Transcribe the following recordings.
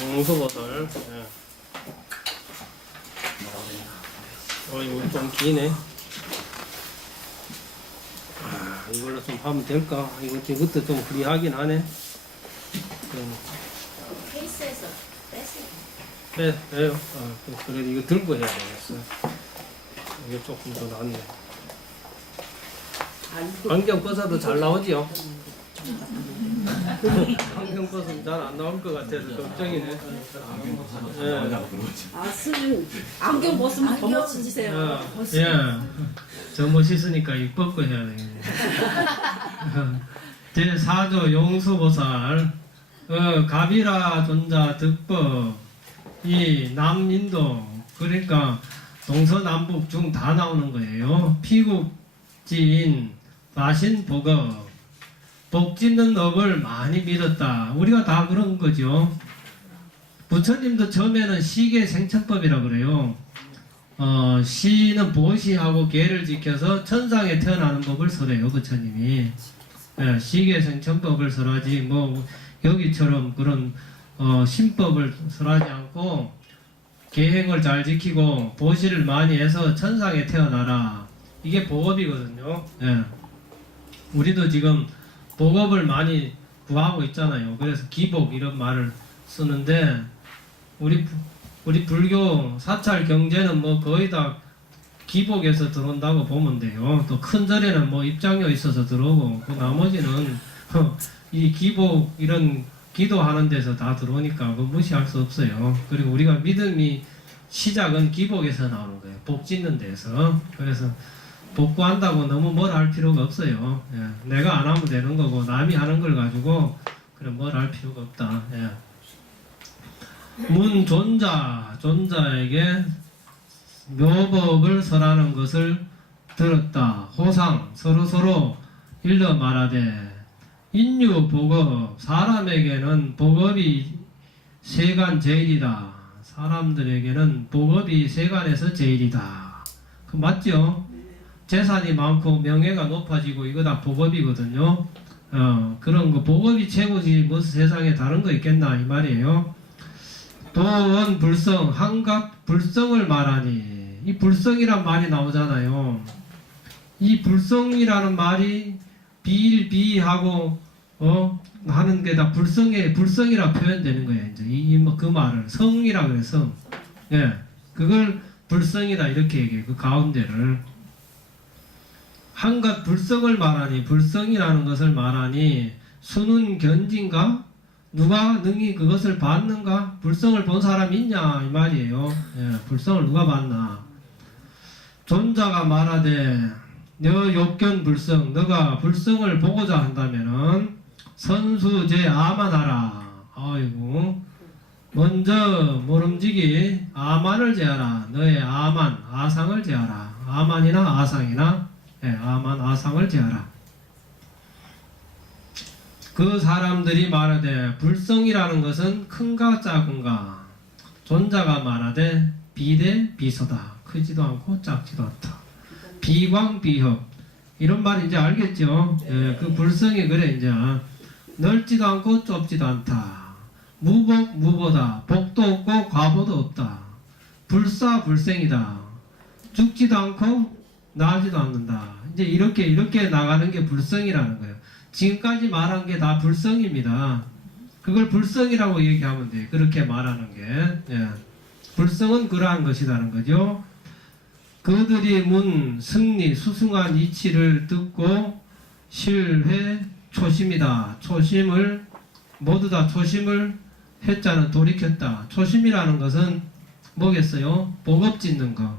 용서버설. 예. 이거 좀 기네. 이걸로 좀 하면 될까? 이것도 좀 프리하긴 하네. 케이스에서 뺐어요. 빼요. 그래도 이거 들고 해야 되겠어. 이게 조금 더 낫네. 안경 벗어도 잘 나오지요? 안경 벗으면 잘 안 나올 것 같아서 걱정이네. 스님 안경 벗으면 더 멋지세요. 저 멋있으니까 이 벗고 해야 되겠네. 제4조 용수보살 가비라 존자 득법 이 남인도 그러니까 동서남북 중 다 나오는 거예요. 피국지인 마신 복업 복 짓는 업을 많이 믿었다. 우리가 다 그런 거죠. 부처님도 처음에는 시계 생천법이라 그래요. 시는 보시하고 계를 지켜서 천상에 태어나는 법을 설해요. 부처님이. 시계 생천법을 설하지 뭐 여기처럼 그런 신법을 설하지 않고 계행을 잘 지키고 보시를 많이 해서 천상에 태어나라. 이게 복업이거든요. 우리도 지금 복업을 많이 구하고 있잖아요. 그래서 기복 이런 말을 쓰는데 우리 불교 사찰 경제는 뭐 거의 다 기복에서 들어온다고 보면 돼요. 또 큰 절에는 뭐 입장료 있어서 들어오고 그 나머지는 이 기복 이런 기도하는 데서 다 들어오니까 그거 무시할 수 없어요. 그리고 우리가 믿음이 시작은 기복에서 나오는 거예요. 복 짓는 데서. 그래서 복구한다고 너무 뭘 할 필요가 없어요. 내가 안 하면 되는 거고 남이 하는 걸 가지고 그래 뭘 할 필요가 없다. 존자에게 묘법을 설하는 것을 들었다. 호상 서로 일러 말하되 인류 복업 사람에게는 복업이 세간 제일이다. 사람들에게는 복업이 세간에서 제일이다. 그 맞죠? 재산이 많고 명예가 높아지고 이거 다 복업이거든요. 그런 거 복업이 최고지 무슨 세상에 다른 거 있겠나 이 말이에요. 도원 불성 한갓 불성을 말하니 이 불성이란 말이 나오잖아요. 이 불성이라는 말이 비일비하고 하는 게 다 불성이라 표현되는 거예요. 이제 그 말을 성이라 그래서 그걸 불성이다 이렇게 얘기해요. 그 가운데를 한갓 불성을 말하니 불성이라는 것을 말하니 수는 견진가? 누가 능히 그것을 봤는가? 불성을 본 사람이 있냐 이 말이에요. 불성을 누가 봤나? 존자가 말하되 너 욕견 불성 너가 불성을 보고자 한다면은 선수제 아만하라. 아이고 먼저 모름지기 아만을 제하라. 너의 아만 아상을 제하라. 아만이나 아상이나 아만 아상을 제하라. 그 사람들이 말하되 불성이라는 것은 큰가 작은가? 존자가 말하되 비대 비소다. 크지도 않고 작지도 않다. 비광비협 이런 말 이제 알겠죠? 그 불성이 그래 이제 넓지도 않고 좁지도 않다. 무복 무보다. 복도 없고 과보도 없다. 불사불생이다. 죽지도 않고 나지도 않는다. 이제 이렇게 나가는 게 불성이라는 거예요. 지금까지 말한 게 다 불성입니다. 그걸 불성이라고 얘기하면 돼요. 그렇게 말하는 게. 불성은 그러한 것이라는 거죠. 그들이 문 승리 수승한 이치를 듣고 실회 초심이다. 초심을 모두 다 초심을 해자는 돌이켰다. 초심이라는 것은 뭐겠어요? 복업 짓는 거.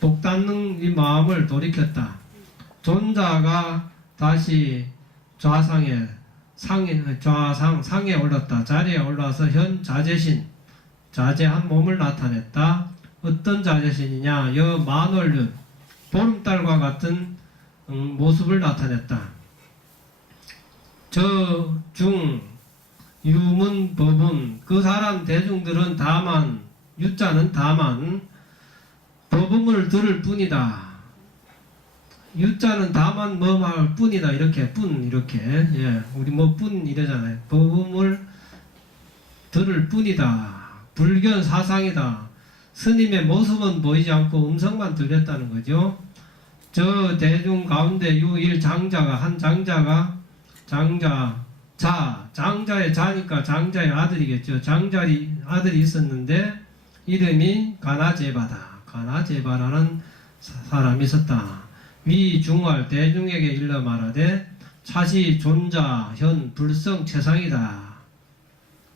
복 닦는 이 마음을 돌이켰다. 존자가 다시 좌상에 상에 올랐다. 자리에 올라서 현 자재신 자재한 몸을 나타냈다. 어떤 자재신이냐? 여 만월륜 보름달과 같은 모습을 나타냈다. 저 중 유문 법은 그 사람 대중들은 다만 유자는 다만 법음을 들을 뿐이다. 유자는 다만 뭐할 뿐이다 이렇게 뿐 이렇게 예 우리 뭐 뿐 이러잖아요. 법음을 들을 뿐이다. 불견 사상이다. 스님의 모습은 보이지 않고 음성만 들렸다는 거죠. 저 대중 가운데 유일 장자가 한 장자가 장자의 자니까 장자의 아들이겠죠. 장자의 아들이 있었는데 이름이 가나제바다. 가나제바라는 사람이 있었다. 위 중활 대중에게 일러 말하되 차시 존자 현 불성 최상이다.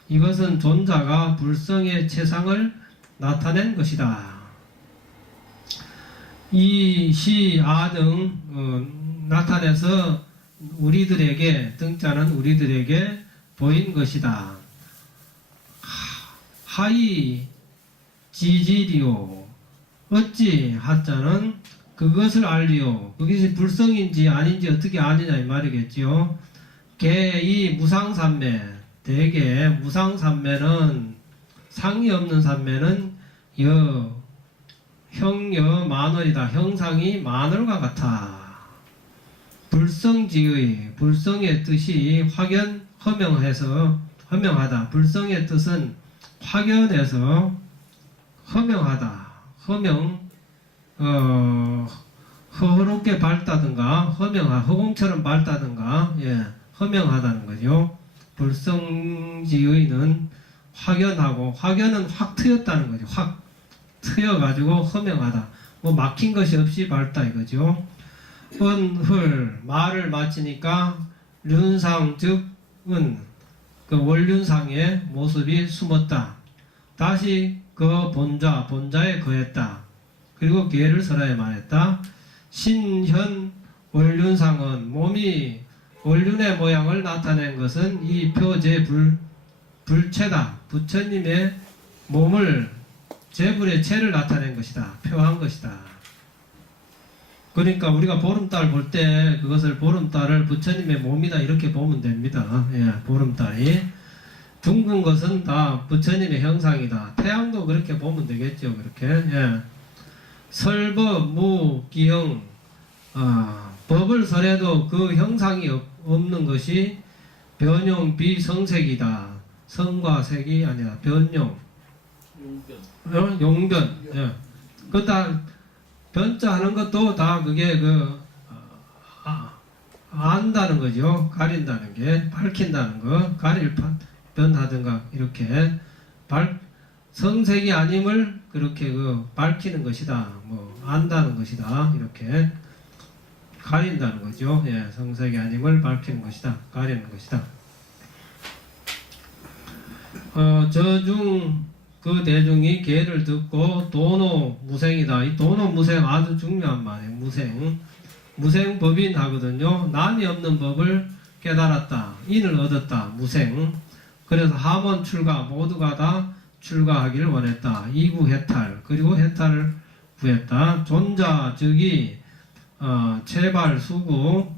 이것은 존자가 불성의 최상을 나타낸 것이다. 이 시 아 등 나타내서 우리들에게 등자는 우리들에게 보인 것이다. 하이 지지리오 어찌 하자는 그것을 알리오. 그것이 불성인지 아닌지 어떻게 아느냐 이 말이겠지요. 개이 무상산매 대개 무상산매는 상이 없는 산매는 형여 만월이다. 형상이 만월과 같아. 불성지의 불성의 뜻이 확연 허명해서 허명하다. 불성의 뜻은 확연해서 허명하다. 허롭게 밝다든가 허공처럼 밝다든가 예, 허명하다는 거죠. 불성지의는 확연하고 확연은 확 트였다는 거죠. 확 트여가지고 허명하다. 뭐 막힌 것이 없이 밝다 이거죠. 은흘 말을 마치니까 륜상 즉은 그 원륜상의 모습이 숨었다. 다시 그 본자에 거했다. 그리고 계를 설하에 말했다. 신현 원륜상은 몸이 원륜의 모양을 나타낸 것은 이 표제 불체다. 부처님의 몸을 제불의 체를 나타낸 것이다. 표한 것이다. 그러니까 우리가 보름달 볼 때 그것을 보름달을 부처님의 몸이다 이렇게 보면 됩니다. 예, 보름달이 둥근 것은 다 부처님의 형상이다. 태양도 그렇게 보면 되겠죠. 그렇게 예. 설법 무기형 법을 설해도 그 형상이 없는 것이 변용 비성색이다. 성과 색이 아니라 변용 용변 예. 그다 변자 하는 것도 다 그게 안다는 거죠. 가린다는 게 밝힌다는 거 가릴 변하든가 이렇게 성색이 아님을 그렇게 밝히는 것이다. 뭐 안다는 것이다. 이렇게 가린다는 거죠. 예, 성색이 아님을 밝히는 것이다. 가리는 것이다. 저중 그 대중이 계를 듣고 도노 무생이다. 이 도노 무생 아주 중요한 말이에요. 무생 법인 하거든요. 남이 없는 법을 깨달았다. 인을 얻었다. 무생. 그래서 하몬 출가 모두가 다 출가하기를 원했다. 이구 해탈 그리고 해탈을 구했다. 존자 즉이 체발 수구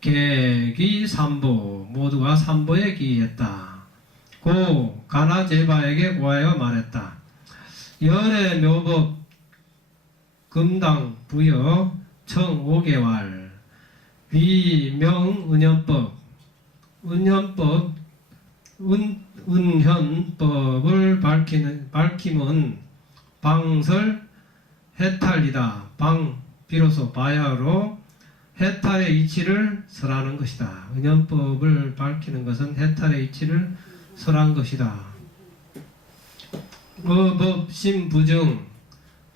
계기 삼보 모두가 삼보에 기했다. 고 가나제바에게 고하여 말했다. 열의 묘법 금당 부여 청 5개월 위명 은현법 은현법을 밝힘은 방설 해탈이다. 비로소 바야로 해탈의 이치를 설하는 것이다. 은현법을 밝히는 것은 해탈의 이치를 설한 것이다. 그 법 심부증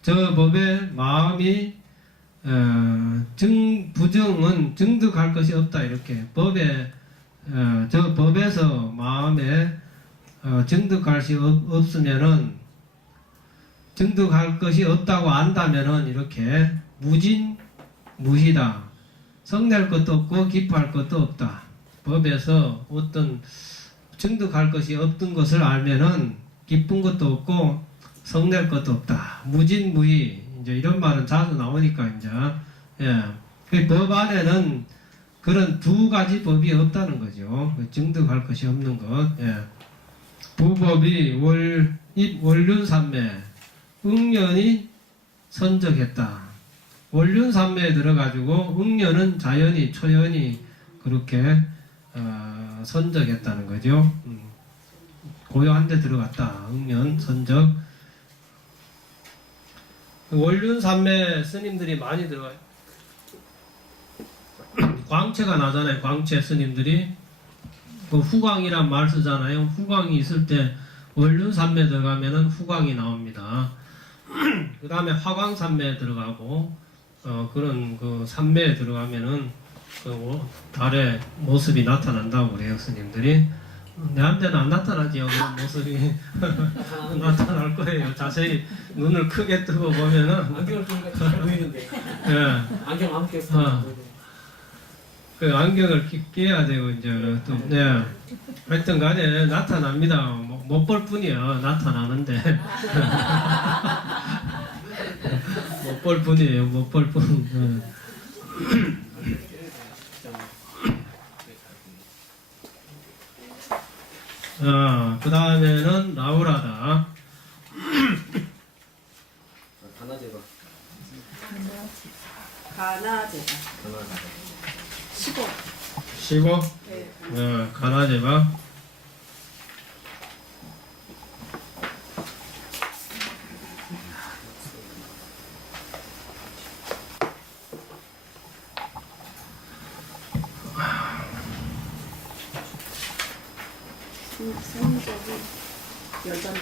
저 법의 마음이 부증은 증득할 것이 없다. 이렇게 법에 저 법에서 마음에 증득할 것이 없으면은 증득할 것이 없다고 안다면은 이렇게 무희다. 성낼 것도 없고 기뻐할 것도 없다. 법에서 어떤 증득할 것이 없던 것을 알면은 기쁜 것도 없고 성낼 것도 없다. 무진무희 이제 이런 말은 자주 나오니까 이제 예. 그 법 안에는 그런 두 가지 법이 없다는 거죠. 증득할 것이 없는 것. 예. 부법이 원륜삼매 응연이 선적했다. 원륜산매에 들어가지고 응려는 자연히 초연히 그렇게 선적했다는 거죠. 고요한 데 들어갔다. 응년 선적. 원륜산매 스님들이 많이 들어가요. 광채가 나잖아요. 광채 스님들이 그 후광이란 말 쓰잖아요. 후광이 있을 때 원륜산매 들어가면은 후광이 나옵니다. 그 다음에 화광산매에 들어가고 그런 그 산매에 들어가면은 그 달의 모습이 나타난다고 그래요. 스님들이. 내한테는 안 나타나지요. 그런 모습이 나타날 거예요. 자세히 눈을 크게 뜨고 보면은 안경을 끼니까 잘 보이는데. 예. 안경 안 꼈어. 그 안경을 끼야 되고 이제 또 네. 하여튼 간에 나타납니다. 못 볼 뿐이야. 나타나는데 못 볼 뿐이에요. 못 볼 뿐. 그 다음에는 라우라다. 가나제바. 가나제바. 15. 15. 네. 가나제바. 성적이 15점.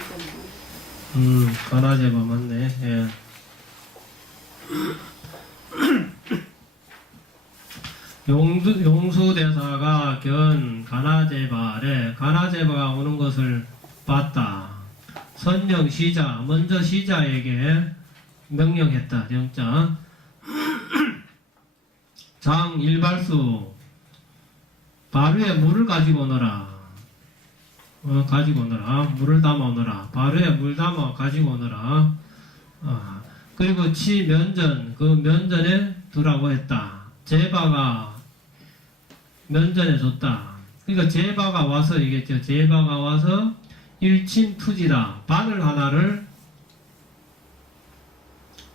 가나제바 맞네. 예. 용수대사가 견 가나제바래. 가나제바가 오는 것을 봤다. 선령 시자, 먼저 시자에게 명령했다. 영자. 장 일발수 바루에 물을 가지고 오너라. 가지고 오너라. 물을 담아 오너라. 바루에 물 담아 가지고 오너라. 그리고 치 면전, 그 면전에 두라고 했다. 제바가 면전에 줬다. 그러니까 제바가 와서 이겠죠. 제바가 와서 일침투지다. 바늘 하나를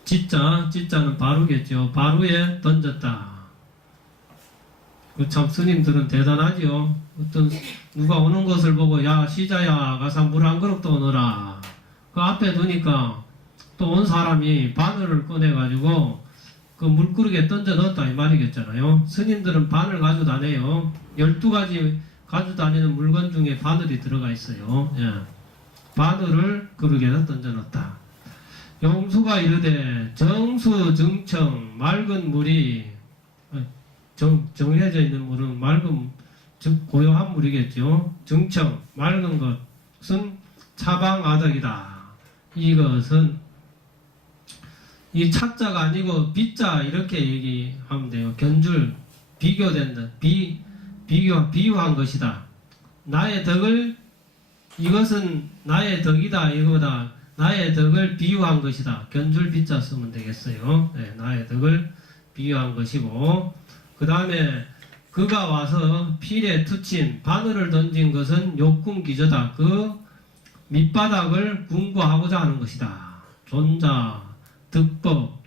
짓자는 바루겠죠. 바루에 던졌다. 그 참 스님들은 대단하지요. 어떤 누가 오는 것을 보고 야 시자야 가서 물 한 그릇 더 오너라. 그 앞에 두니까 또 온 사람이 바늘을 꺼내가지고 그 물그릇에 던져 넣었다 이 말이겠잖아요. 스님들은 바늘 가지고 다녀요. 12가지 가지고 다니는 물건 중에 바늘이 들어가 있어요. 예. 바늘을 그릇에다 던져 넣었다. 용수가 이르되 정수 정청 맑은 물이 정해져 있는 물은 맑은 즉 고요한 물이겠죠. 정청 맑은 것은 차방아덕이다. 이것은 이 차자가 아니고 비자 이렇게 얘기하면 돼요. 견줄 비교된다. 비유한 것이다. 나의 덕을 이것은 나의 덕이다. 이거보다 나의 덕을 비유한 것이다. 견줄 비자 쓰면 되겠어요. 네, 나의 덕을 비유한 것이고 그 다음에 그가 와서 필에 투친 바늘을 던진 것은 욕궁기저다. 그 밑바닥을 궁구하고자 하는 것이다. 존자 득법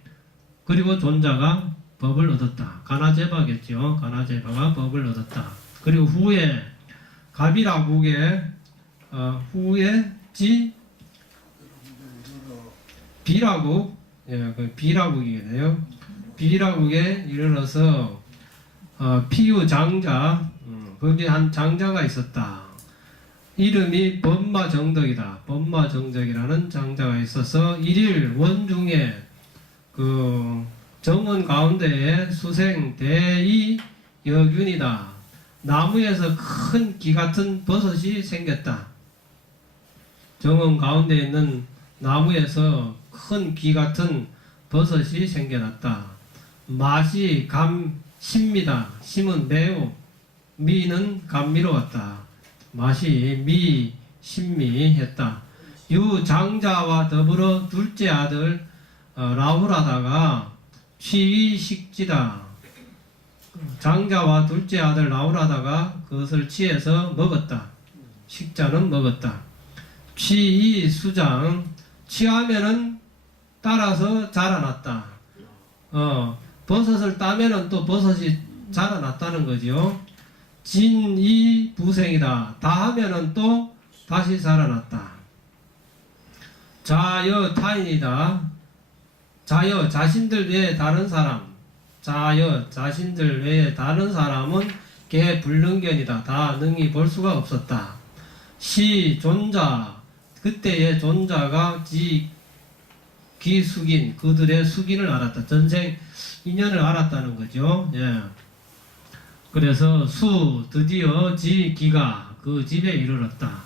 그리고 존자가 법을 얻었다. 가나제바겠죠. 가나제바가 법을 얻었다. 그리고 후에 갑이라국에 후에 비라국 그 비라국이네요. 비라국에 이르러서 피유 장자 거기 한 장자가 있었다. 이름이 법마정덕이다. 법마정덕이라는 장자가 있어서 일일 원중에 그 정원 가운데에 수생 대이 여균이다. 나무에서 큰 기 같은 버섯이 생겼다. 정원 가운데 있는 나무에서 큰 기 같은 버섯이 생겨났다. 맛이 심미다. 심은 매우 미는 감미로웠다. 맛이 신미했다. 유장자와 더불어 둘째 아들 라우라다가 취식지다. 장자와 둘째 아들 라우라다가 그것을 취해서 먹었다. 식자는 먹었다. 취이 수장 취하면은 따라서 자라났다. 버섯을 따면은 또 버섯이 자라났다는 거죠. 진이 부생이다. 다 하면은 또 다시 자라났다. 자여 타인이다. 자여 자신들 외에 다른 사람. 자여 자신들 외에 다른 사람은 개 불능견이다. 다 능히 볼 수가 없었다. 시 존자 그때의 존자가 기숙인 그들의 숙인을 알았다. 전생 인연을 알았다는 거죠. 예. 그래서 수 드디어 기가 그 집에 이르렀다.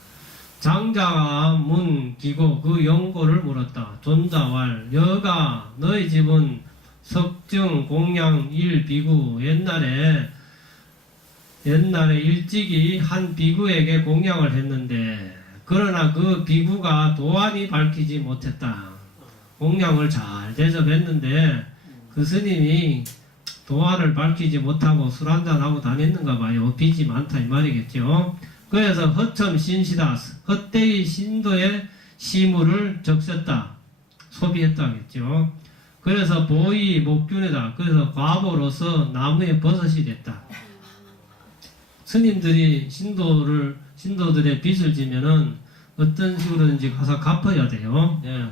장자가 문 기고 그 영고를 물었다. 존자왈 여가 너희 집은 석증 공양 일 비구 옛날에 일찍이 한 비구에게 공양을 했는데 그러나 그 비구가 도안이 밝히지 못했다. 공양을 잘 대접했는데 그 스님이 도안을 밝히지 못하고 술 한잔하고 다녔는가 봐요. 빚이 많다 이 말이겠죠. 그래서 허첨 신시다. 헛되이 신도의 시물을 적셨다. 소비했다겠죠. 그래서 보이 목균이다. 그래서 과보로서 나무에 버섯이 됐다. 스님들이 신도들의 빚을 지면은 어떤 식으로든지 가서 갚아야 돼요. 예.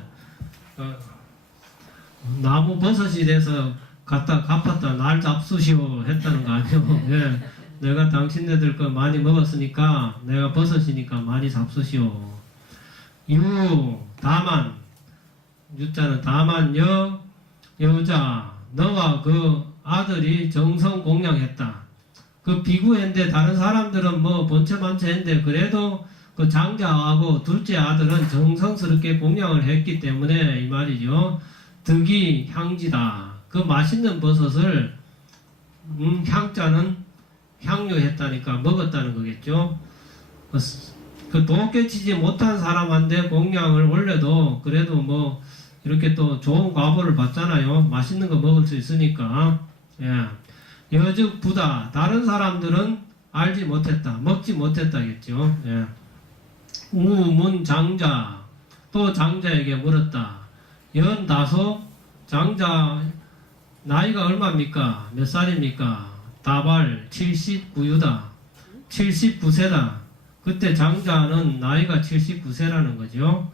나무 버섯이 돼서 갖다 갚았다. 날 잡수시오 했다는 거 아니에요. 예. 내가 당신네들 거 많이 먹었으니까 내가 버섯이니까 많이 잡수시오. 다만 유자는 다만 여자 너와 그 아들이 정성 공양했다. 그 비구했는데 다른 사람들은 뭐 본체만체했는데 그래도 그 장자하고 둘째 아들은 정성스럽게 공양을 했기 때문에 이 말이죠. 득이 향지다. 그 맛있는 버섯을 향자는 향유했다니까 먹었다는 거겠죠. 그 도깨치지 못한 사람한테 공양을 올려도 그래도 뭐 이렇게 또 좋은 과보를 받잖아요. 맛있는 거 먹을 수 있으니까. 예. 여즉 부다. 다른 사람들은 알지 못했다. 먹지 못했다겠죠. 예. 우문 장자. 또 장자에게 물었다. 연다소 장자 나이가 얼마입니까? 몇 살입니까? 다발 79유다. 79세다. 그때 장자는 나이가 79세라는 거죠.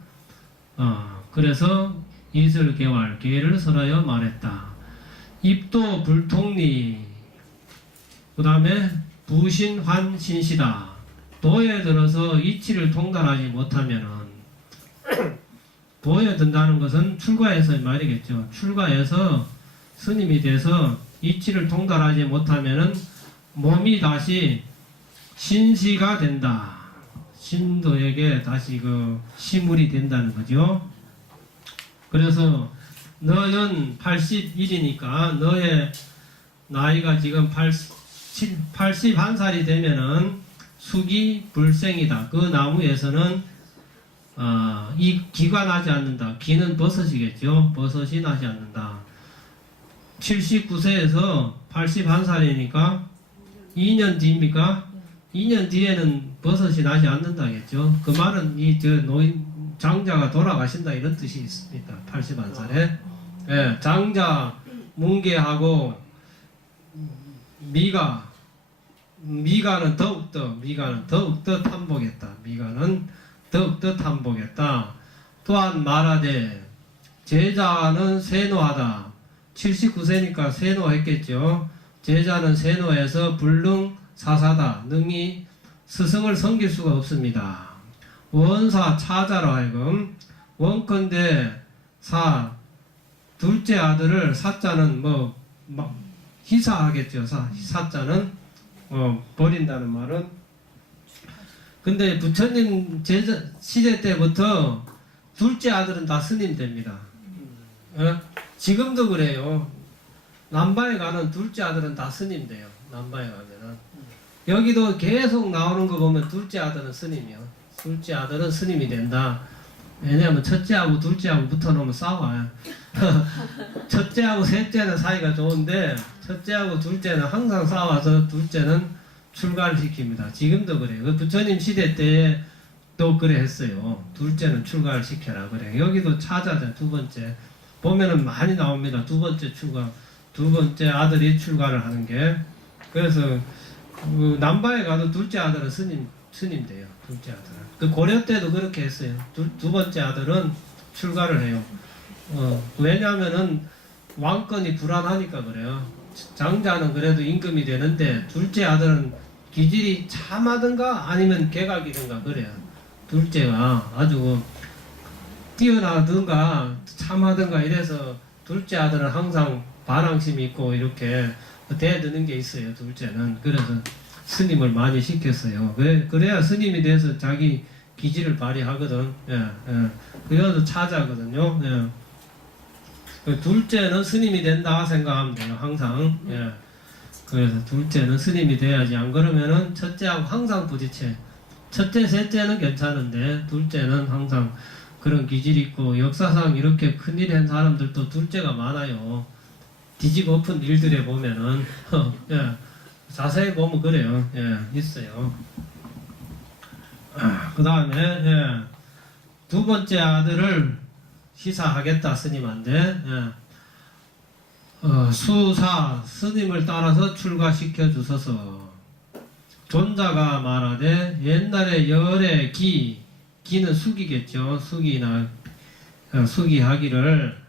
그래서 이슬개왈 개를 설하여 말했다. 입도 불통리 그 다음에 부신환신시다. 도에 들어서 이치를 통달하지 못하면은 도에 든다는 것은 출가해서 말이겠죠. 출가해서 스님이 돼서 이치를 통달하지 못하면은 몸이 다시 신시가 된다. 신도에게 다시 그 시물이 된다는 거죠. 그래서 너는 81이니까 너의 나이가 지금 81살이 되면은 숙이 불생이다. 그 나무에서는 이 기가 나지 않는다. 기는 버섯이겠죠. 버섯이 나지 않는다. 79세에서 81살이니까 2년 뒤입니까? 2년 뒤에는 버섯이 나지 않는다겠죠. 그 말은 노인 장자가 돌아가신다 이런 뜻이 있습니다. 81살에. 예, 장자 뭉개하고 미가는 더욱더 탐복했다. 미가는 더욱더 탐복했다. 또한 말하되 제자는 세노하다. 79세니까 세노했겠죠. 제자는 세노해서 불능 사사다. 능히 스승을 섬길 수가 없습니다. 원사 차자로 하여금 원컨대 둘째 아들을 사자는 희사하겠죠. 사자는 버린다는 말은. 근데 부처님 시대 때부터 둘째 아들은 다 스님 됩니다. 지금도 그래요. 남바에 가는 둘째 아들은 다 스님 돼요. 남바에 가면은. 여기도 계속 나오는 거 보면 둘째 아들은 스님이요. 둘째 아들은 스님이 된다. 왜냐하면 첫째하고 둘째하고 붙어놓으면 싸워요. 첫째하고 셋째는 사이가 좋은데 첫째하고 둘째는 항상 싸워서 둘째는 출가를 시킵니다. 지금도 그래요. 부처님 시대 때에 또 그래 했어요. 둘째는 출가를 시켜라 그래. 여기도 차자죠. 두 번째. 보면은 많이 나옵니다. 두 번째 출가. 두 번째 아들이 출가를 하는 게. 그래서 그 남바에 가도 둘째 아들은 스님 돼요. 둘째 아들은. 그 고려 때도 그렇게 했어요. 두 번째 아들은 출가를 해요. 왜냐하면은 왕권이 불안하니까 그래요. 장자는 그래도 임금이 되는데 둘째 아들은 기질이 참하든가 아니면 개각이든가 그래요. 둘째가 아주 뛰어나든가 참하든가 이래서 둘째 아들은 항상 반항심이 있고 이렇게 대드는 게 있어요. 둘째는. 그래서 스님을 많이 시켰어요. 그래야 스님이 돼서 자기 기질을 발휘하거든. 그래서 차자거든요. 그 둘째는 스님이 된다 생각하면 돼요. 항상. 그래서 둘째는 스님이 돼야지. 안 그러면은 첫째하고 항상 부딪혀. 첫째, 셋째는 괜찮은데 둘째는 항상 그런 기질이 있고, 역사상 이렇게 큰일 한 사람들도 둘째가 많아요. 뒤집어 엎은 일들에 보면은 자세히 보면 그래요. 있어요. 그 다음에 두 번째 아들을 시사하겠다 스님한테. 수사 스님을 따라서 출가시켜 주소서. 존자가 말하되 옛날에 열의 기는 숙이겠죠. 숙이하기를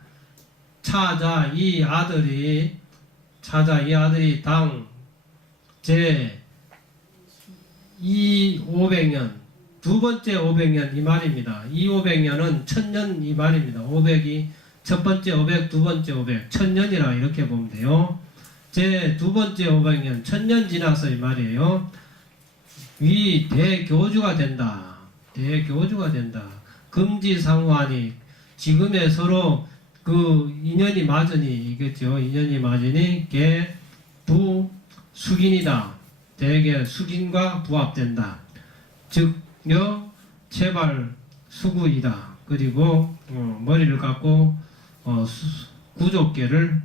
차자 이 아들이 당 제 500년 두 번째 500년 이 말입니다. 500년은 1000년 이 말입니다. 500이 첫 번째 500, 두 번째 500, 1000년이라 이렇게 보면 돼요. 제 두 번째 500년, 1000년 지나서 이 말이에요. 위 대교주가 된다. 대교주가 된다. 금지상환이 지금의 서로 그 인연이 맞으니 이겠죠. 인연이 맞으니 부 숙인이다. 대개 숙인과 부합된다. 즉여 체발 수구이다. 그리고 머리를 깎고 구족계를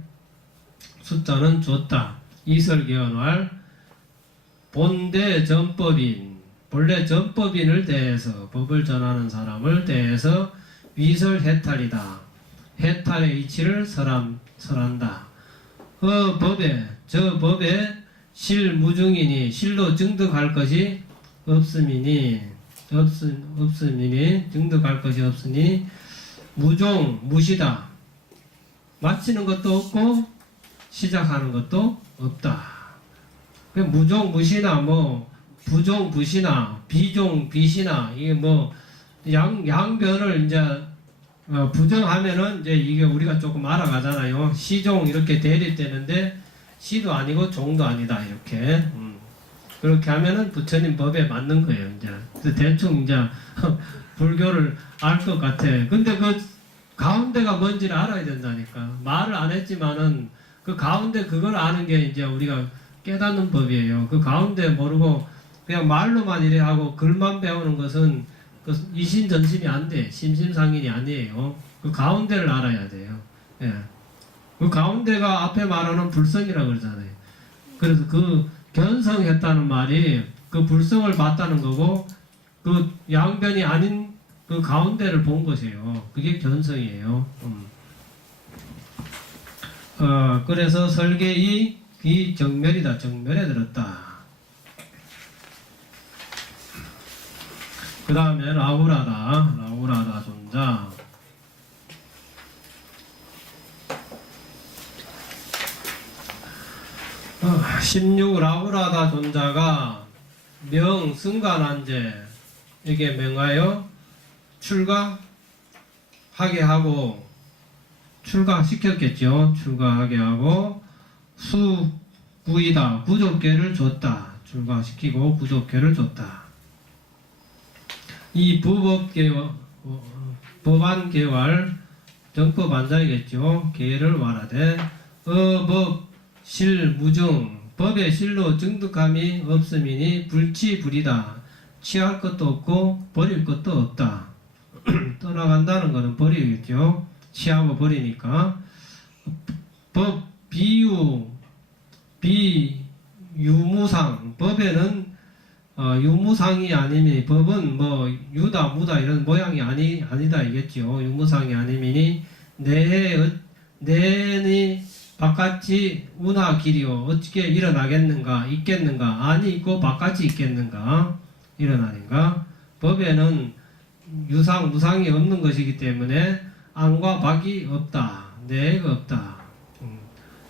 숫자는 줬다. 이설계언할 본대 전법인 본래 전법인을 대해서 법을 전하는 사람을 대해서 위설 해탈이다. 해탈의 이치를 설한다. 저 법에 실무중이니 실로 증득할 것이 없음이니 증득할 것이 없으니 무종 무시다. 마치는 것도 없고 시작하는 것도 없다. 무종 무시나 부종 부시나 비종 비시나 이게 양변을 이제 부정하면은 이제 이게 우리가 조금 알아가잖아요. 시종 이렇게 대립되는데 시도 아니고 종도 아니다 이렇게. 그렇게 하면은 부처님 법에 맞는 거예요. 이제 대충 이제 불교를 알 것 같아. 근데 그 가운데가 뭔지를 알아야 된다니까. 말을 안 했지만은 그 가운데 그걸 아는 게 이제 우리가 깨닫는 법이에요. 그 가운데 모르고 그냥 말로만 이래 하고 글만 배우는 것은 그 이신전심이 안 돼. 심심상인이 아니에요. 그 가운데를 알아야 돼요. 그 가운데가 앞에 말하는 불성이라고 그러잖아요. 그래서 그 견성했다는 말이 그 불성을 봤다는 거고 그 양변이 아닌 그 가운데를 본 것이에요. 그게 견성이에요. 그래서 설계이 귀 정멸이다. 정멸에 들었다. 그 다음에 라우라다 존자. 어, 16 라우라다 존자가 명 승관한제 이게 명하여 출가하게 하고 출가시켰겠죠. 출가하게 하고 수구이다. 구족계를 줬다. 출가시키고 구족계를 줬다. 이 법안계활 정법안자이겠죠. 계를 말하되 법 실무증 법의 실로 증득함이 없음이니 불치불이다. 취할 것도 없고 버릴 것도 없다. 떠나간다는 것은 버리겠죠. 취하고 버리니까. 법 비유무상 법에는 유무상이 아니니 법은 유다 무다 이런 모양이 아니다 이겠죠. 유무상이 아니니 내니 바깥이 운하 길이요 어떻게 일어나겠는가 있겠는가 안이 있고 바깥이 있겠는가 일어나는가. 법에는 유상 무상이 없는 것이기 때문에 안과 밖이 없다. 내가 없다.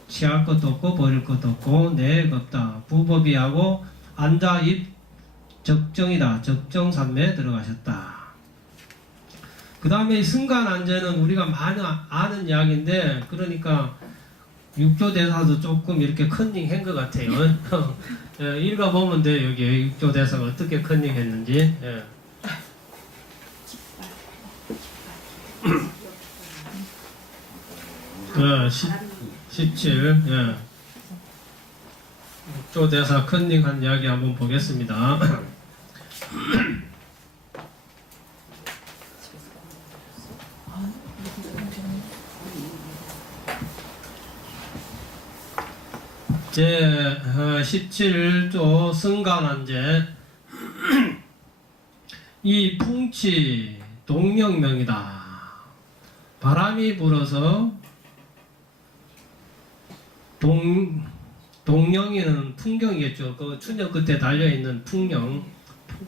취할 것도 없고 버릴 것도 없고 내가 없다. 부법이하고 안자 입 적정이다. 적정산매에 들어가셨다. 그 다음에 승간안제는 우리가 많이 아는 이야기인데 그러니까 육조대사도 조금 이렇게 컨닝한 것 같아요. 읽어보면 돼. 여기 육조대사가 어떻게 컨닝했는지. 예. 17. 예. 육조대사 컨닝한 이야기 한번 보겠습니다. 제 17조 승간안제 이 풍치 동령명이다. 바람이 불어서 동령이는 풍경이겠죠. 그 춘역 끝에 달려있는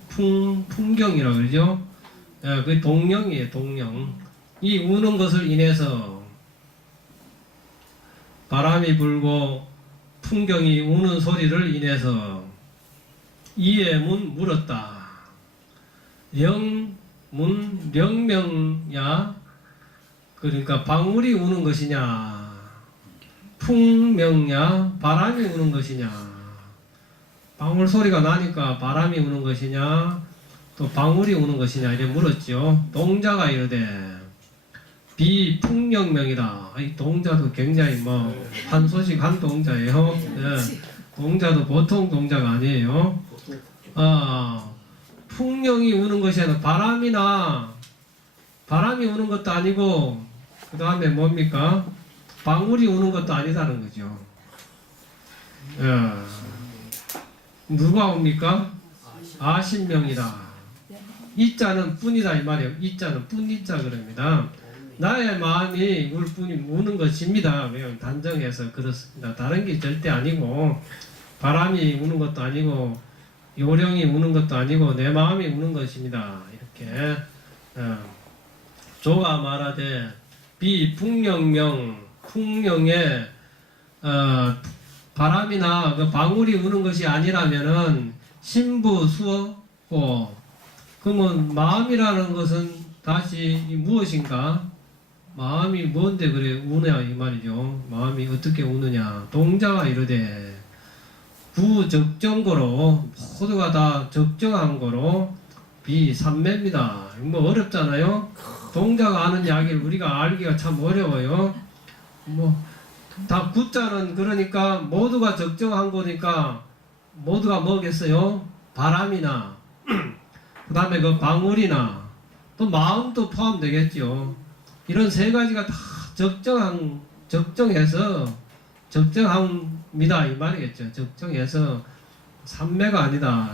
풍경이라고 그러죠. 예, 그 동령이에요. 동령. 이 우는 것을 인해서 바람이 불고 풍경이 우는 소리를 인해서 이에 물었다. 명명야 그러니까 방울이 우는 것이냐 풍명야 바람이 우는 것이냐. 방울 소리가 나니까 바람이 우는 것이냐 또 방울이 우는 것이냐 이렇게 물었죠. 동자가 이르되 비풍령명이다. 이 동자도 굉장히 한 소식 한 동자예요. 예. 동자도 보통 동자가 아니에요. 풍령이 우는 것이 아니라 바람이 우는 것도 아니고 그 다음에 뭡니까? 방울이 우는 것도 아니다는 거죠. 예. 누가 옵니까? 아신명이다. 이자는 뿐이다 이 말이에요. 이자는 뿐이자 그럽니다. 나의 마음이 울 뿐이 우는 것입니다. 왜냐하면 단정해서 그렇습니다. 다른 게 절대 아니고 바람이 우는 것도 아니고 요령이 우는 것도 아니고 내 마음이 우는 것입니다. 이렇게 조가 말하되 비풍령명 풍령에 바람이나 그 방울이 우는 것이 아니라면은 신부수었고 그러면 마음이라는 것은 다시 무엇인가? 마음이 뭔데 그래 우느냐 이 말이죠. 마음이 어떻게 우느냐. 동자가 이르되 부적정거로 모두가 다 적정한 거로 비삼매입니다. 뭐 어렵잖아요. 동자가 아는 이야기를 우리가 알기가 참 어려워요. 다 구자는 그러니까 모두가 적정한 거니까 모두가 뭐겠어요? 바람이나 그 다음에 그 방울이나 또 마음도 포함되겠죠. 이런 세 가지가 다 적정해서 적정합니다 이 말이겠죠. 적정해서 삼매가 아니다.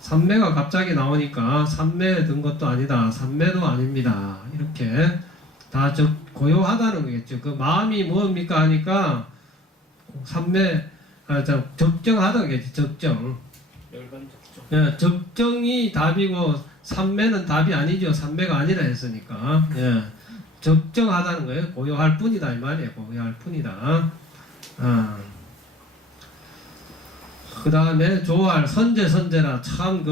삼매가 갑자기 나오니까 삼매 든 것도 아니다. 삼매도 아닙니다. 이렇게 다 고요하다는 거겠죠. 그 마음이 뭡니까 하니까 삼매 적정하다겠지. 적정. 예, 적정이 답이고 삼매는 답이 아니죠. 삼매가 아니라 했으니까. 예. 적정하다는 거예요. 고요할 뿐이다 이 말이에요. 고요할 뿐이다. 그 다음에 조할 선제라 참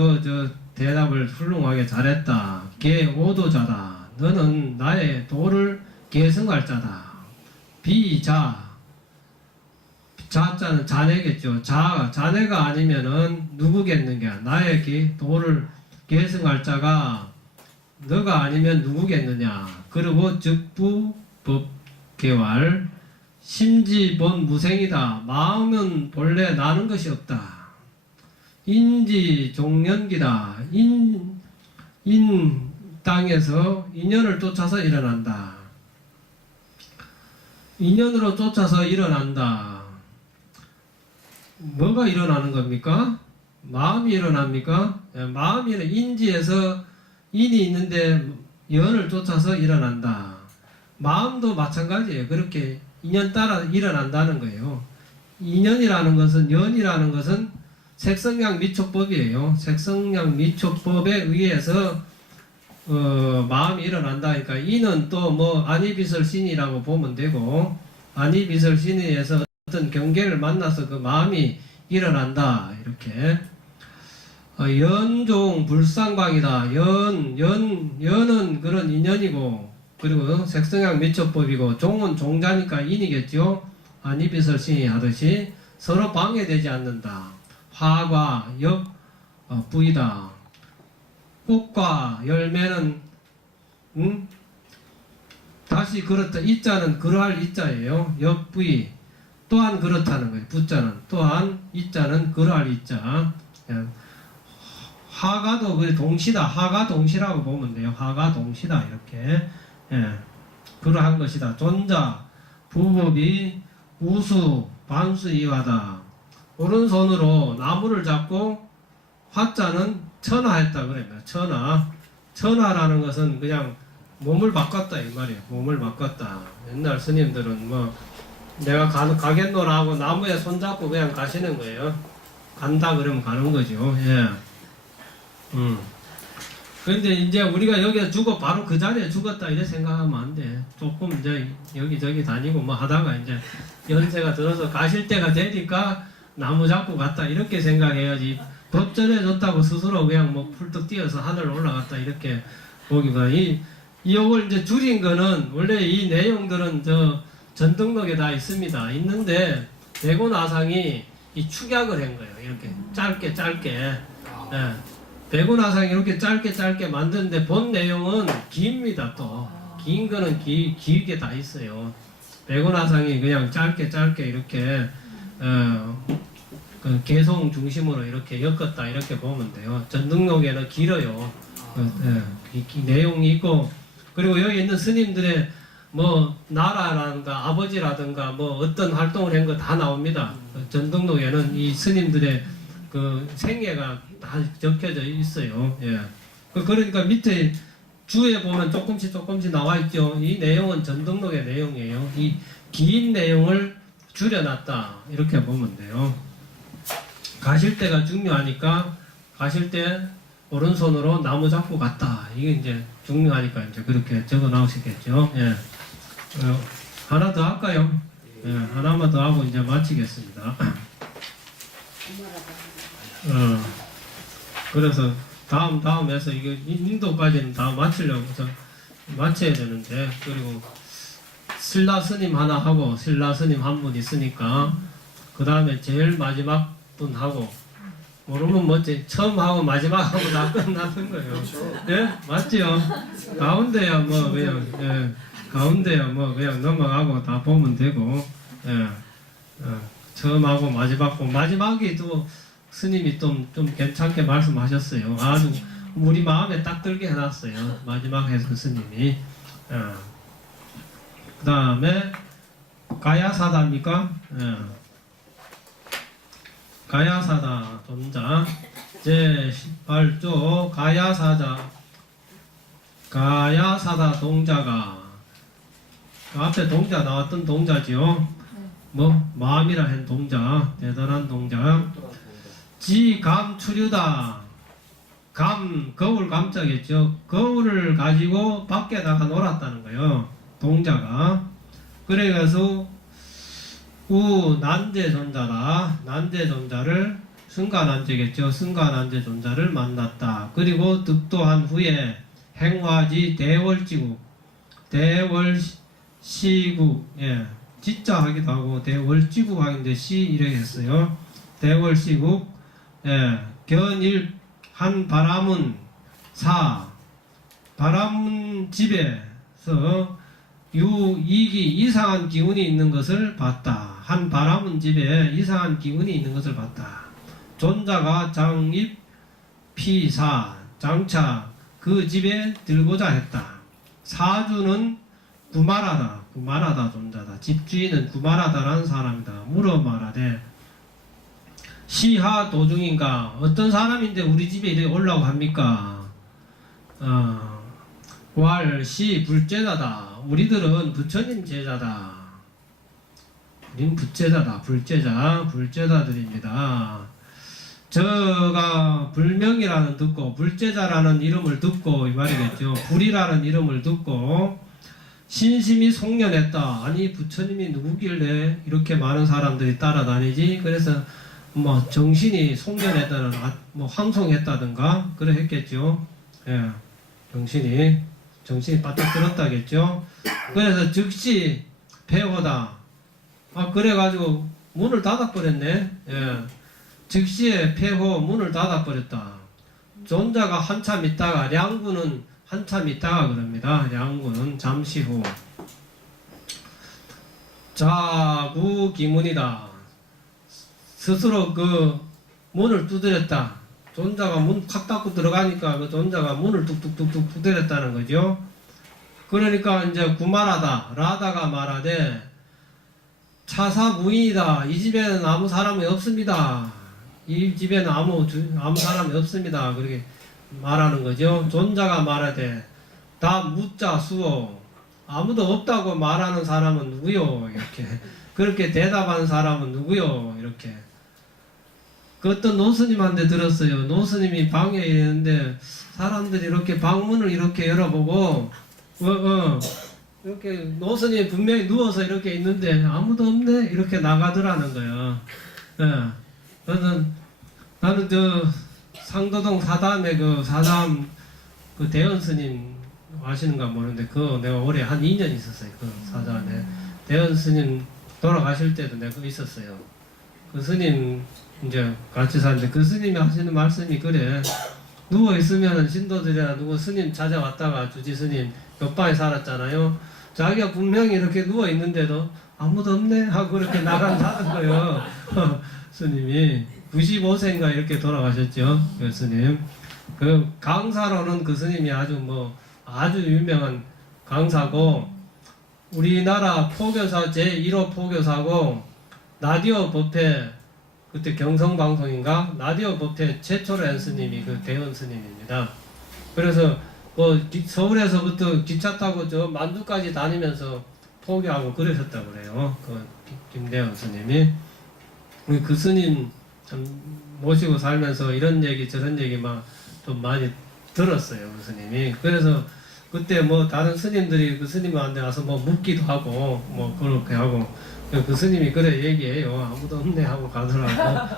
대답을 훌륭하게 잘했다. 계오도자다. 너는 나의 도를 계승할 자다. 자자는 자네겠죠. 자네가 아니면은 누구겠느냐. 나의 도를 계승할 자가 너가 아니면 누구겠느냐. 그리고 즉부 법계활 심지본 무생이다. 마음은 본래 나는 것이 없다. 인지 종년기다. 인 땅에서 인연을 쫓아서 일어난다. 인연으로 쫓아서 일어난다. 뭐가 일어나는 겁니까? 마음이 일어납니까? 마음이 인지에서 인이 있는데 연을 쫓아서 일어난다. 마음도 마찬가지예요. 그렇게 인연 따라 일어난다는 거예요. 인연이라는 것은, 연이라는 것은 색성량 미촉법이에요. 색성량 미촉법에 의해서 마음이 일어난다. 그러니까 이는 또 뭐 안이비설신이라고 보면 되고, 안이비설신에서 어떤 경계를 만나서 그 마음이 일어난다. 이렇게. 연종 불상광이다. 연은 그런 인연이고, 그리고 색성향 미촉법이고, 종은 종자니까 인이겠죠. 안이비설신이 하듯이 서로 방해되지 않는다. 화과 부이다. 꽃과 열매는 다시 그렇다. 이자는 그러할 이자예요. 역부이 또한 그렇다는 거예요. 부자는 또한, 이자는 그러할 이자. 예. 화가도 그 동시다. 화가 동시라고 보면 돼요. 화가 동시다. 이렇게. 예. 그러한 것이다. 존자 부법이 우수 반수이화다. 오른손으로 나무를 잡고 화자는 천하했다 그래요. 천하라는 것은 그냥 몸을 바꿨다 이 말이에요. 몸을 바꿨다. 옛날 스님들은 뭐 내가 가겠노라 하고 나무에 손잡고 그냥 가시는 거예요. 간다 그러면 가는 거죠. 예. 근데 이제 우리가 여기서 죽어 바로 그 자리에 죽었다 이래 생각하면 안 돼. 조금 이제 여기저기 다니고 뭐 하다가 이제 연세가 들어서 가실 때가 되니까 나무 잡고 갔다 이렇게 생각해야지. 법전해졌다고 스스로 그냥 뭐 풀떡 뛰어서 하늘 올라갔다 이렇게 보기보다 이걸 이제 줄인 거는 원래 이 내용들은 저 전등록에 다 있습니다. 있는데 백운화상이 이 축약을 한 거예요. 이렇게 짧게. 예. 백운화상이 이렇게 짧게 만드는데 본 내용은 깁니다. 또 긴 거는 길게 다 있어요. 백운화상이 그냥 짧게 이렇게 그 개송 중심으로 이렇게 엮었다 이렇게 보면 돼요. 전등록에는 길어요. 내용이 있고, 그리고 여기 있는 스님들의 뭐 나라라든가 아버지라든가 뭐 어떤 활동을 한 거 다 나옵니다. 전등록에는 이 스님들의 그 생애가 다 적혀져 있어요. 예. 그러니까 밑에 주에 보면 조금씩 나와 있죠. 이 내용은 전등록의 내용이에요. 이 긴 내용을 줄여놨다 이렇게 보면 돼요. 가실 때가 중요하니까 가실 때 오른손으로 나무 잡고 갔다. 이게 이제 중요하니까 이제 그렇게 적어 나오시겠죠. 예. 하나 더 할까요? 예, 하나만 더 하고 이제 마치겠습니다. 그래서 다음에서 이거 인도까지는 다 마치려고 마쳐야 되는데, 그리고 신라 스님 하나 하고 신라 스님 한 분 있으니까 그 다음에 제일 마지막 분 하고, 모르면 뭐지 처음 하고 마지막 하고 다 끝나는 거예요. 예, 맞지요? 가운데야 뭐 그냥 가운데야 뭐 그냥 넘어가고 다 보면 되고, 예, 처음 하고 마지막이 또 스님이 좀 괜찮게 말씀하셨어요. 아주 우리 마음에 딱 들게 해놨어요. 마지막 해서 스님이. 그 다음에 가야사다입니까? 가야사다 존자 제18조 가야사다 동자가, 그 앞에 동자 나왔던 동자지요. 뭐 마음이라 한 동자, 대단한 동자. 지감 추류다. 거울 감자겠죠. 거울을 가지고 밖에다가 놀았다는 거예요. 동자가. 그래서 난제 존자다. 난제 존자를 승가난제겠죠. 승가난제 존자를 만났다. 그리고 득도한 후에 행화지 대월지국, 대월시국, 예, 지자 하기도 하고 대월지국 하긴데 시 이렇게 했어요. 대월시국, 예, 견일 한 바람은 바람은 집에서 유익이 이상한 기운이 있는 것을 봤다. 한 바람은 집에 이상한 기운이 있는 것을 봤다. 존자가 장입 피사 장차 그 집에 들고자 했다. 사주는 구마라다 존자다. 집주인은 구마라다라는 사람이다. 물어 말하되 시하 도중인가, 어떤 사람인데 우리 집에 이렇게 올라오고 합니까? 왈시 불제자다. 우리들은 부처님 제자다. 우린 부채자다. 불제자들입니다. 저가 불명이라는 듣고 불제자라는 이름을 듣고 이 말이겠죠. 불이라는 이름을 듣고 신심이 송년했다. 아니 부처님이 누구길래 이렇게 많은 사람들이 따라다니지? 그래서 뭐 정신이 송년했다는 뭐 황송했다든가 그래 했겠죠. 예, 정신이 바짝 들었다겠죠. 그래서 즉시 폐호다. 그래가지고 문을 닫아버렸네. 예. 즉시에 폐호 문을 닫아버렸다. 존자가 한참 있다가 량구는 한참 있다가 그럽니다. 량구는 잠시 후. 자구기문이다. 스스로 그 문을 두드렸다. 존자가 문 탁 닫고 들어가니까 그 존자가 문을 뚝뚝뚝뚝 두드렸다는 거죠. 그러니까 이제 구말하다. 라다가 말하되 차사무인이다. 이 집에는 아무 사람이 없습니다. 이 집에는 아무 사람이 없습니다. 그렇게 말하는 거죠. 존자가 말하되 다 무자 수어 아무도 없다고 말하는 사람은 누구요? 이렇게 그렇게 대답한 사람은 누구요? 이렇게 그 어떤 노스님한테 들었어요. 노스님이 방에 있는데 사람들이 이렇게 방문을 이렇게 열어보고 이렇게 노스님이 분명히 누워서 이렇게 있는데 아무도 없네 이렇게 나가더라는 거예요. 나는 저 상도동 사담에 그 사담 그 대원 스님 아시는가 모르는데 그 내가 올해 한 2년 있었어요. 그 사담에 대원 스님 돌아가실 때도 내가 있었어요. 그 스님 이제 같이 사는데 그 스님이 하시는 말씀이 그래. 누워 있으면은 신도들이나 누구 스님 찾아왔다가 주지 스님 옆방에 살았잖아요. 자기가 분명히 이렇게 누워 있는데도 아무도 없네 하고 그렇게 나간다는 거예요. 스님이 95세인가 이렇게 돌아가셨죠. 그 스님. 그 강사로는 그 스님이 아주 유명한 강사고 우리나라 포교사 제1호 포교사고 라디오 법회 그때 경성방송인가 라디오 법회 최초로 한 스님이 그 대원 스님입니다. 그래서 서울에서부터 기차 타고 저 만두까지 다니면서 포교하고 그러셨다고 그래요. 그 김대원 스님이. 그 스님 참 모시고 살면서 이런 얘기 저런 얘기 막 좀 많이 들었어요. 그 스님이. 그래서 그때 뭐 다른 스님들이 그 스님한테 와서 뭐 묻기도 하고 뭐 그렇게 하고 그 스님이 그래 얘기해요. 아무도 없네 하고 가더라고.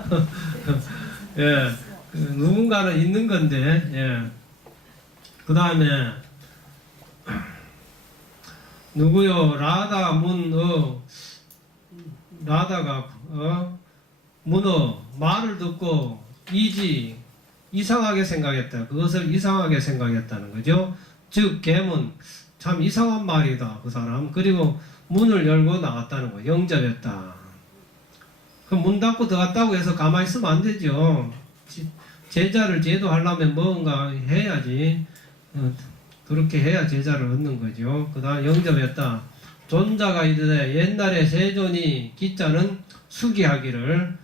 예, 누군가는 있는 건데. 예. 그 다음에 누구요? 라다가 문어 말을 듣고 이상하게 생각했다. 그것을 이상하게 생각했다는 거죠. 즉 개문 참 이상한 말이다. 그 사람. 그리고 문을 열고 나갔다는 거. 영접했다. 그 문 닫고 들어갔다고 해서 가만히 있으면 안 되죠. 제자를 제도하려면 뭔가 해야지. 그렇게 해야 제자를 얻는 거죠. 그 다음 영접했다. 존자가 이르되 옛날에 세존이 기자는 수기하기를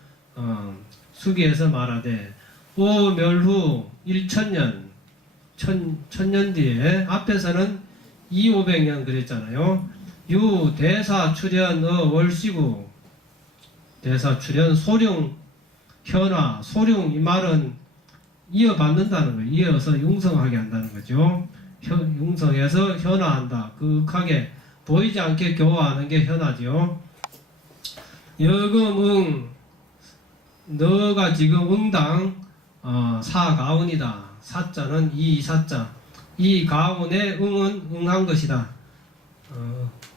수기해서 말하되 오 멸후 1000년 천년 뒤에 앞에서는 2500년 그랬잖아요. 유 대사 출현 월시구 대사 출현 소룡 현화 소룡 이 말은 이어받는다는 거예요. 이어서 융성하게 한다는 거죠. 융성해서 현화한다. 극하게 보이지 않게 교화하는 게 현화죠. 여금응 너가 지금 응당 사가운이다. 사자는 이 사자. 이 가운에 응은 응한 것이다.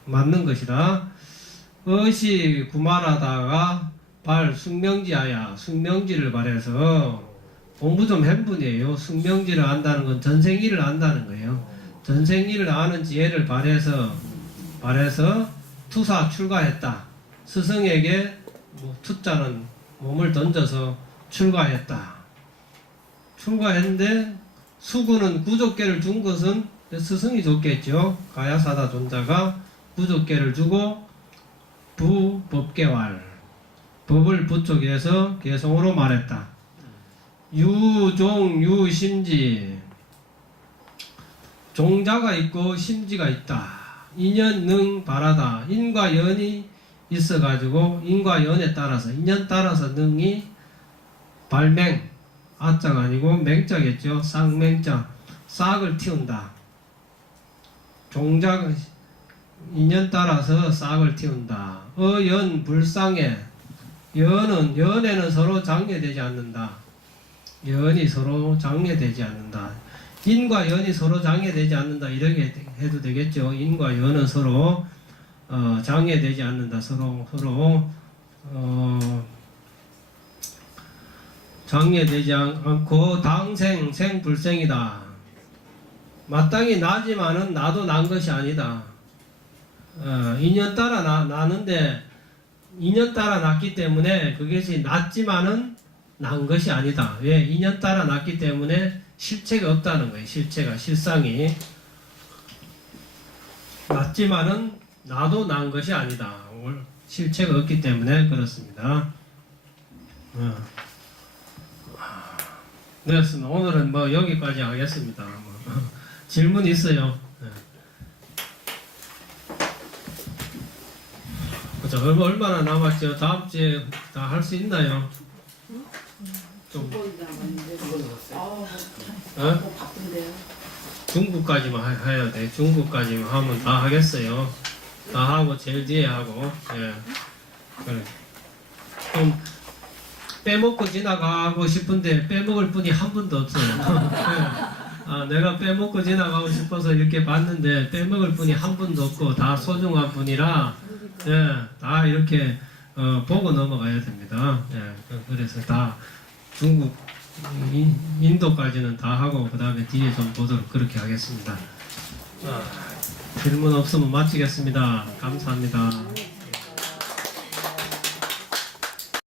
맞는 것이다. 어시 구말하다가 발 숙명지하야. 숙명지를 발해서 공부 좀 한 분이에요. 숙명지를 안다는 건 전생일을 안다는 거예요. 전생일을 아는 지혜를 발해서 투사 출가했다. 스승에게 투자는 몸을 던져서 출가했다. 출가했는데 수구는 구족계를 준 것은 스승이 줬겠죠. 가야사다 존자가 구족계를 주고 부법계왈 법을 부족해서 개성으로 말했다. 유종 유심지 종자가 있고 심지가 있다. 인연 능 바라다. 인과 연이 있어가지고 인과 연에 따라서 인연 따라서 능이 발맹 아자가 아니고 맹자겠죠. 쌍맹자 싹을 틔운다. 종작 인연 따라서 싹을 틔운다. 어연 불상에 연에는 서로 장애되지 않는다. 연이 서로 장애되지 않는다. 인과 연이 서로 장애되지 않는다. 이렇게 해도 되겠죠. 인과 연은 서로 장애되지 않는다. 서로 장애되지 않고 당생 생불생이다. 마땅히 나지만은 나도 난 것이 아니다. 인연 따라 나는데 인연 따라 났기 때문에 그것이 났지만은 난 것이 아니다. 왜? 인연 따라 났기 때문에 실체가 없다는 거예요. 실상이 났지만은 나도 난 것이 아니다. 실체가 없기 때문에 그렇습니다. 네, 오늘은 뭐 여기까지 하겠습니다. 질문 있어요? 자, 얼마나 남았죠? 다음 주에 다 할 수 있나요? 좀 바쁜데요. 중국까지만 해야 돼. 중국까지만 하면 다 하겠어요. 다 하고 제일 뒤에 하고. 예. 그래. 좀 빼먹고 지나가고 싶은데 빼먹을 분이 한 분도 없어요. 예. 내가 빼먹고 지나가고 싶어서 이렇게 봤는데 빼먹을 분이 한 분도 없고 다 소중한 분이라 예, 다 이렇게 보고 넘어가야 됩니다. 예, 그래서 다 중국, 인도까지는 다 하고 그 다음에 뒤에 좀 보도록 그렇게 하겠습니다. 질문 없으면 마치겠습니다. 감사합니다.